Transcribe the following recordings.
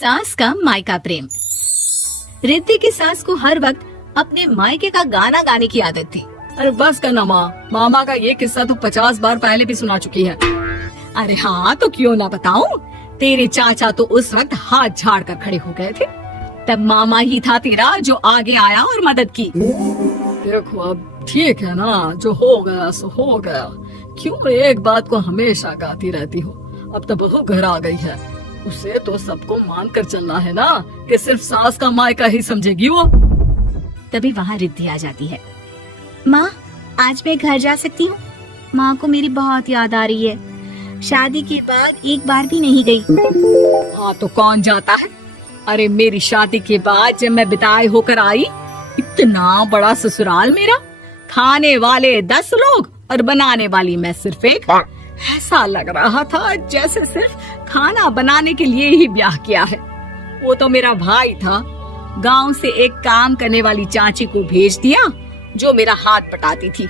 सास का मायका प्रेम। रिद्धि की सास को हर वक्त अपने मायके का गाना गाने की आदत थी। अरे बस करना माँ, मामा का ये किस्सा तो 50 बार पहले भी सुना चुकी है। अरे हाँ, तो क्यों ना बताऊं। तेरे चाचा तो उस वक्त हाथ झाड़ कर खड़े हो गए थे। तब मामा ही था तेरा जो आगे आया और मदद की। देखो अब ठीक है ना, जो हो गया सो हो गया। क्यों एक बात को हमेशा गाती रहती हो। अब तो बहू घर आ गई है, उसे तो सबको मान कर चलना है ना, कि सिर्फ सास का मायका ही समझेगी वो। तभी वहाँ रिद्धि आ जाती है। माँ, आज मैं घर जा सकती हूँ? माँ को मेरी बहुत याद आ रही है। शादी के बाद एक बार भी नहीं गई। हाँ तो कौन जाता है। अरे मेरी शादी के बाद जब मैं विदाई होकर आई, इतना बड़ा ससुराल मेरा, खाने वाले 10 लोग और बनाने वाली मैं सिर्फ एक। ऐसा लग रहा था जैसे सिर्फ खाना बनाने के लिए ही ब्याह किया है। वो तो मेरा भाई था, गांव से एक काम करने वाली चाची को भेज दिया जो मेरा हाथ पटाती थी,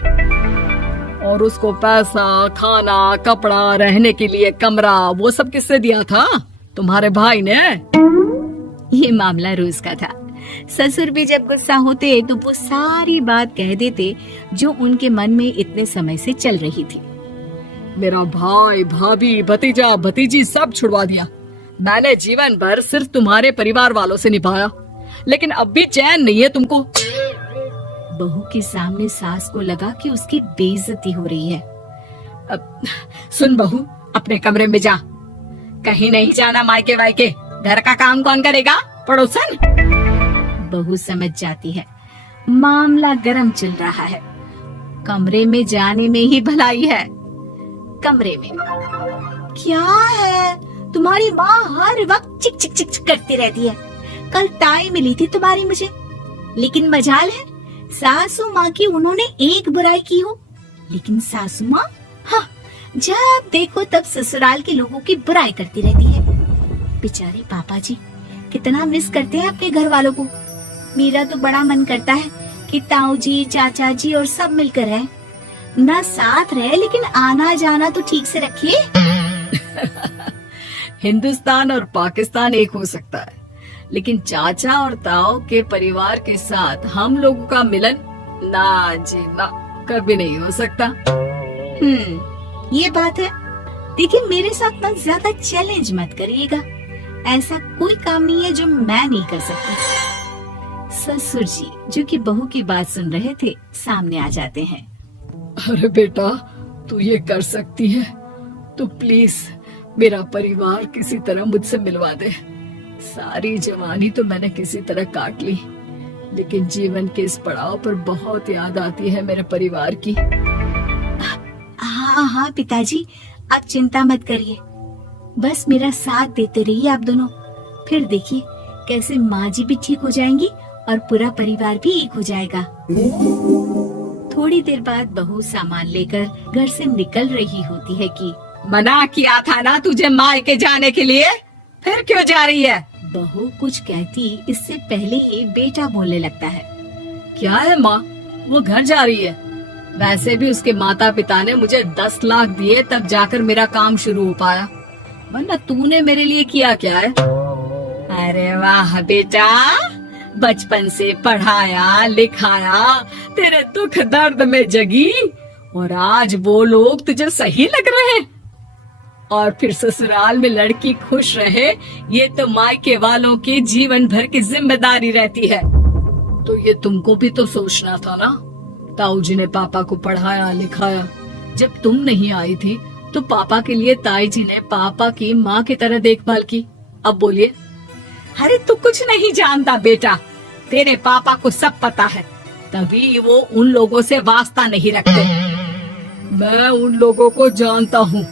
और उसको पैसा, खाना, कपड़ा, रहने के लिए कमरा, वो सब किसने दिया था? तुम्हारे भाई ने। ये मामला रोज का था। ससुर भी जब गुस्सा होते तो वो सारी बात कह देते जो उनके मन में इतने समय से चल रही थी। मेरा भाई, भाभी, भतीजा, भतीजी सब छुड़वा दिया। मैंने जीवन भर सिर्फ तुम्हारे परिवार वालों से निभाया, लेकिन अब भी चैन नहीं है तुमको। बहू के सामने सास को लगा कि उसकी बेइज्जती हो रही है। अब सुन बहू, अपने कमरे में जा, कहीं नहीं जाना मायके वायके। घर का काम कौन करेगा? पड़ोसन। बहू समझ जाती है मामला गर्म चल रहा है। कमरे में जाने में ही भलाई है। कमरे में क्या है? तुम्हारी माँ हर वक्त चिक चिक चिक चिक करती रहती है। कल ताई मिली थी तुम्हारी मुझे, लेकिन मजाल है सासू माँ की उन्होंने एक बुराई की हो, लेकिन सासू माँ हाँ, जब देखो तब ससुराल के लोगों की बुराई करती रहती है। बेचारे पापा जी कितना मिस करते हैं अपने घर वालों को। मेरा तो बड़ा मन करता है कि ताऊ जी, चाचा जी और सब मिलकर रहे, ना साथ रहे लेकिन आना जाना तो ठीक से रखिए। हिंदुस्तान और पाकिस्तान एक हो सकता है, लेकिन चाचा और ताऊ के परिवार के साथ हम लोगों का मिलन ना जी ना, कभी नहीं हो सकता। ये बात है। देखिए मेरे साथ ना ज्यादा चैलेंज मत करिएगा। ऐसा कोई काम नहीं है जो मैं नहीं कर सकती। ससुर जी जो कि बहू की बात सुन रहे थे सामने आ जाते हैं। अरे बेटा, तू ये कर सकती है तो प्लीज मेरा परिवार किसी तरह मुझसे मिलवा दे। सारी जवानी तो मैंने किसी तरह काट ली, लेकिन जीवन के इस पड़ाव पर बहुत याद आती है मेरे परिवार की। हाँ हाँ पिताजी, आप चिंता मत करिए, बस मेरा साथ देते रहिए आप दोनों। फिर देखिए कैसे माँ जी भी ठीक हो जाएंगी और पूरा परिवार भी एक हो जाएगा। थोड़ी देर बाद बहू सामान लेकर घर से निकल रही होती है कि मना किया था ना तुझे मायके जाने के लिए, फिर क्यों जा रही है? बहू कुछ कहती इससे पहले ही बेटा बोलने लगता है। क्या है माँ, वो घर जा रही है। वैसे भी उसके माता पिता ने मुझे 10 लाख दिए तब जाकर मेरा काम शुरू हो पाया, वरना तूने मेरे लिए किया क्या है? अरे वाह बेटा, बचपन से पढ़ाया लिखाया, तेरे दुख दर्द में जगी, और आज वो लोग तुझे सही लग रहे हैं? और फिर ससुराल में लड़की खुश रहे, ये तो मायके वालों की जीवन भर की जिम्मेदारी रहती है। तो ये तुमको भी तो सोचना था ना। ताऊ जी ने पापा को पढ़ाया लिखाया, जब तुम नहीं आई थी तो पापा के लिए ताई जी ने पापा की माँ की तरह देखभाल की। अब बोलिए। अरे तू कुछ नहीं जानता बेटा, तेरे पापा को सब पता है, तभी वो उन लोगों से वास्ता नहीं रखते। मैं उन लोगों को जानता हूँ,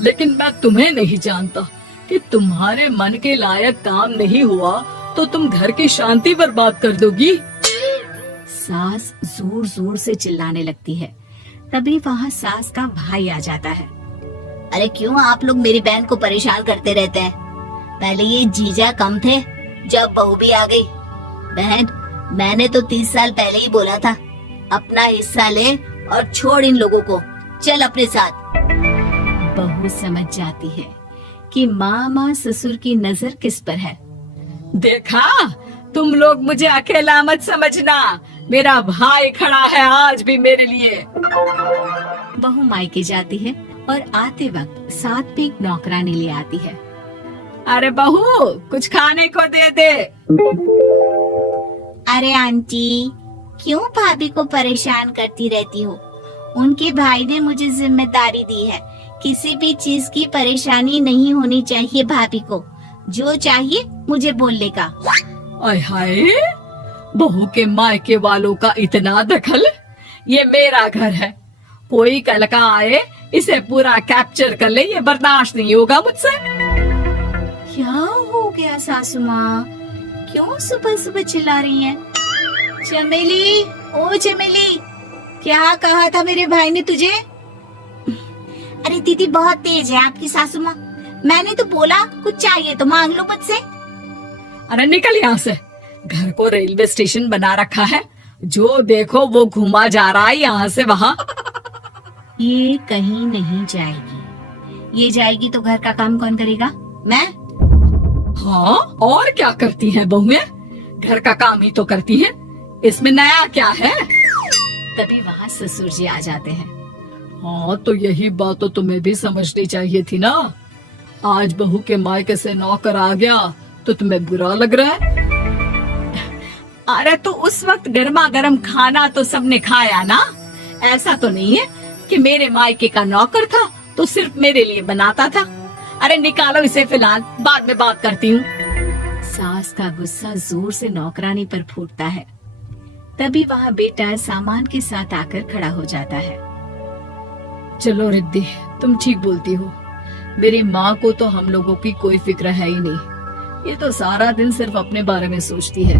लेकिन मैं तुम्हें नहीं जानता कि तुम्हारे मन के लायक काम नहीं हुआ तो तुम घर की शांति बर्बाद कर दोगी। सास जोर जोर से चिल्लाने लगती है। तभी वहाँ सास का भाई आ जाता है। अरे क्यों आप लोग मेरी बहन को परेशान करते रहते हैं? पहले ये जीजा कम थे, जब बहू भी आ गई। बहन, मैंने तो 30 साल पहले ही बोला था, अपना हिस्सा ले और छोड़ इन लोगों को, चल अपने साथ। बहू समझ जाती है कि मामा ससुर की नजर किस पर है देखा, तुम लोग मुझे अकेला मत समझना, मेरा भाई खड़ा है आज भी मेरे लिए। बहू मायके जाती है और आते वक्त साथ में एक नौकरानी ले आती है। अरे बहू, कुछ खाने को दे दे। अरे आंटी, क्यों भाभी को परेशान करती रहती हो? उनके भाई ने मुझे जिम्मेदारी दी है, किसी भी चीज की परेशानी नहीं होनी चाहिए भाभी को। जो चाहिए मुझे बोलने का। आय हाय, बहू के मायके वालों का इतना दखल। ये मेरा घर है, कोई कल का आए इसे पूरा कैप्चर कर ले, ये बर्दाश्त नहीं होगा मुझसे। क्या हो गया सासू माँ? क्यों सुबह सुबह चिल्ला रही हैं? चमेली, ओ चमेली, क्या कहा था मेरे भाई ने तुझे? अरे दीदी बहुत तेज है आपकी सासू माँ। मैंने तो बोला कुछ चाहिए तो मांग लो मुझसे। अरे निकल यहाँ से, घर को रेलवे स्टेशन बना रखा है, जो देखो वो घुमा जा रहा है यहाँ से वहाँ। ये कहीं नहीं जाएगी। ये जाएगी तो घर का काम कौन करेगा? मैं। हाँ, और क्या करती हैं बहुएं? घर का काम ही तो करती हैं, इसमें नया क्या है? तभी वहाँ ससुर जी आ जाते हैं। हाँ, तो यही बात तो तुम्हें भी समझनी चाहिए थी ना। आज बहू के मायके से नौकर आ गया तो तुम्हें बुरा लग रहा है? अरे तो उस वक्त गर्मा गर्म खाना तो सबने खाया ना। ऐसा तो नहीं है कि मेरे मायके का नौकर था तो सिर्फ मेरे लिए बनाता था। अरे निकालो इसे फिलहाल, बाद में बात करती हूँ। सास का गुस्सा जोर से नौकरानी पर फूटता है। तभी वहाँ बेटा सामान के साथ आकर खड़ा हो जाता है। चलो रिद्धी, तुम ठीक बोलती हो। मेरी माँ को तो हम लोगों की कोई फिक्र है ही नहीं, ये तो सारा दिन सिर्फ अपने बारे में सोचती है।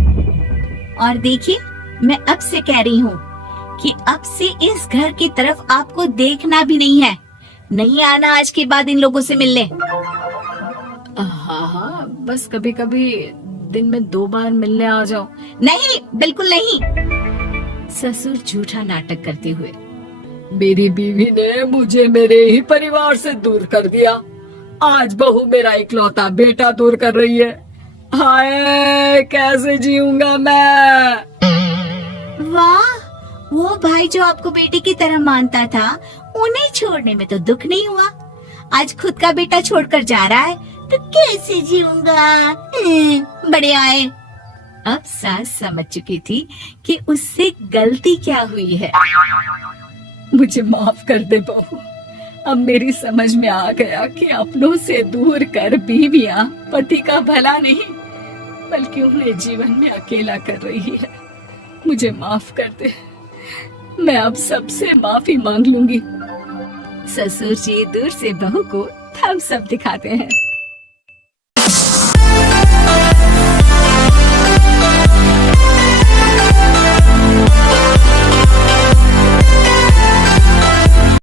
और देखिए, मैं अब से कह रही हूँ कि अब से इस घर की तरफ आपको देखना भी नहीं है। नहीं आना आज के बाद इन लोगों से मिलने। हाँ, बस कभी कभी दिन में 2 बार मिलने आ जाओ। नहीं, बिल्कुल नहीं। ससुर झूठा नाटक करते हुए। मेरी बीवी ने मुझे मेरे ही परिवार से दूर कर दिया, आज बहू मेरा इकलौता बेटा दूर कर रही है। हाय, कैसे जीऊंगा मैं? वाह, वो भाई जो आपको बेटे की तरह मानता था, उन्हें छोड़ने में तो दुख नहीं हुआ। आज खुद का बेटा छोड़कर जा रहा है तो कैसे जीऊंगा? बड़े आए। अब सास समझ चुकी थी कि उससे गलती क्या हुई है। मुझे माफ कर दे बहू, अब मेरी समझ में आ गया कि अपनों से दूर कर बीवियां पति का भला नहीं बल्कि उन्हें जीवन में अकेला कर रही है। मुझे माफ कर दे, मैं अब सबसे माफी मांग लूंगी। ससुर जी दूर से बहू को थम्स अप दिखाते हैं।